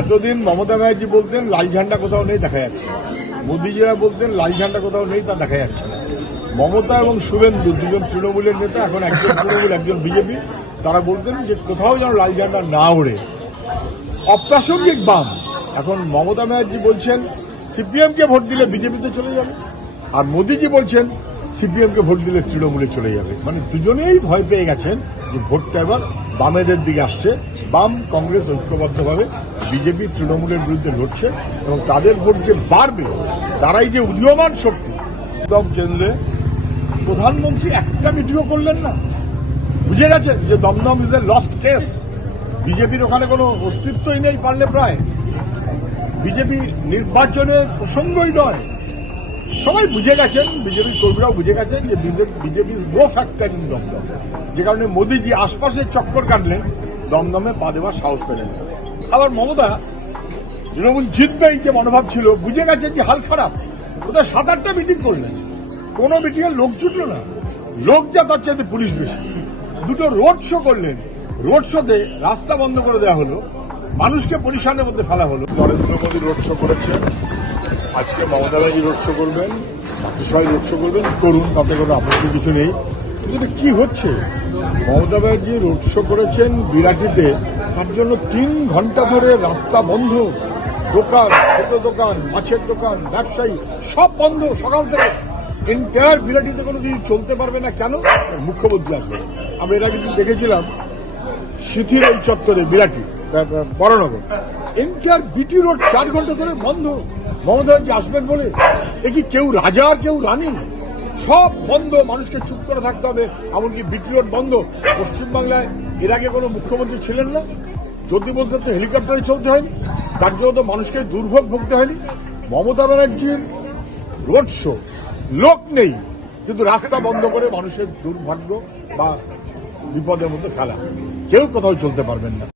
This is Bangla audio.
এতদিন মমতা ব্যানার্জি বলতেন, লাল ঝান্ডা কোথাও নেই, দেখা যাচ্ছে। মোদিজিরা বলতেন, লাল ঝান্ডা কোথাও নেই, তা দেখা যাচ্ছে মমতা এবং শুভেন্দু দুজন তৃণমূলের নেতা, এখন একজন তৃণমূল, একজন বিজেপি, তারা বলতেন যে কোথাও যেন লাল ঝান্ডা না ওড়ে। অপ্রাসঙ্গিক বাম। এখন মমতা ব্যানার্জি বলছেন সিপিএম কে ভোট দিলে বিজেপিতে চলে যাবে। আর মোদীজি বলছেন সিপিএম কে ভোট দিলে তৃণমূলে চলে যাবে। মানে দুজনেই ভয় পেয়ে গেছেন যে ভোটটা এবার বামেদের দিকে আসছে। বাম কংগ্রেস ঐক্যবদ্ধভাবে বিজেপি তৃণমূলের বিরুদ্ধে লড়ছে এবং তাদের ভোট যে বাড়বে, তারাই যে উদীয়মান শক্তি কেন্দ্রে প্রধানমন্ত্রী একটা মিটিংও করলেন না। বুঝে গেছেন যে Dumdum is a lost case বিজেপির ওখানে কোনো অস্তিত্বই নেই পারলে প্রায়। বিজেপি নির্বাচনের প্রসঙ্গই নয়। সবাই বুঝে গেছেন, বিজেপির কর্মীরাও বুঝে গেছেন যে BJP no factor in Dumdum. যে কারণে মোদীজি আশপাশের চক্কর কাটলেন, দমদমে পা দেওয়ার সাহস পেলেন আবার মমতা, তৃণমূল জিতবেই যে মনোভাব ছিল, বুঝে গেছে যে হাল খারাপ। ওদের সাত আটটা মিটিং করলেন। কোনো মিটিংয়ে লোক জুটলো না। লোক যা, তার চাইতে পুলিশ বেশি। দুটো রোড শো করলেন। রোড শোতে রাস্তা বন্ধ করে দেওয়া হলো। মানুষকে পরিশানের মধ্যে ফেলা হলো। নরেন্দ্র মোদী রোড শো করেছে। আজকে মমতা ব্যানার্জি রোড করবেন বাকি সবাই রোড শো করবেন করুন তাতে কোনো আপত্তি কিছু নেই। কিন্তু কি হচ্ছে? মমতা ব্যানার্জি রোড শো করেছেন বিরাটিতে, তার জন্য তিন ঘণ্টা ধরে রাস্তা বন্ধ। দোকান, ছোট দোকান, মাছের দোকান, ব্যবসায়ী, সব বন্ধ সকাল থেকে। এন্টায়ার বিরাটিতে কোনো কিছু চলতে পারবে না কেন? মুখ্যমন্ত্রী আসবে। আমরা এর আগে দেখেছিলাম সিথির এই চত্বরে Birati Baranagar. Enter BT road চার ঘণ্টা ধরে বন্ধ। মমতা আসবেন বলে? এ কি কেউ রাজা আর কেউ রানী? সব বন্ধ, মানুষকে চুপ করে থাকতে হবে। এমনকি বিটি রোড বন্ধ। পশ্চিমবাংলায় এর আগে কোনো মুখ্যমন্ত্রী ছিলেন না। যদি বলতে তো হেলিকপ্টারে চলতে হয়নি। তার জন্য তো মানুষকে দুর্ভোগ ভুগতে হয়নি। মমতা ব্যানার্জির রোড শো লোক নেই। কিন্তু রাস্তা বন্ধ করে মানুষের দুর্ভাগ্য বা বিপদের মধ্যে ফেলা। কেউ কোথাও চলতে পারবেন না।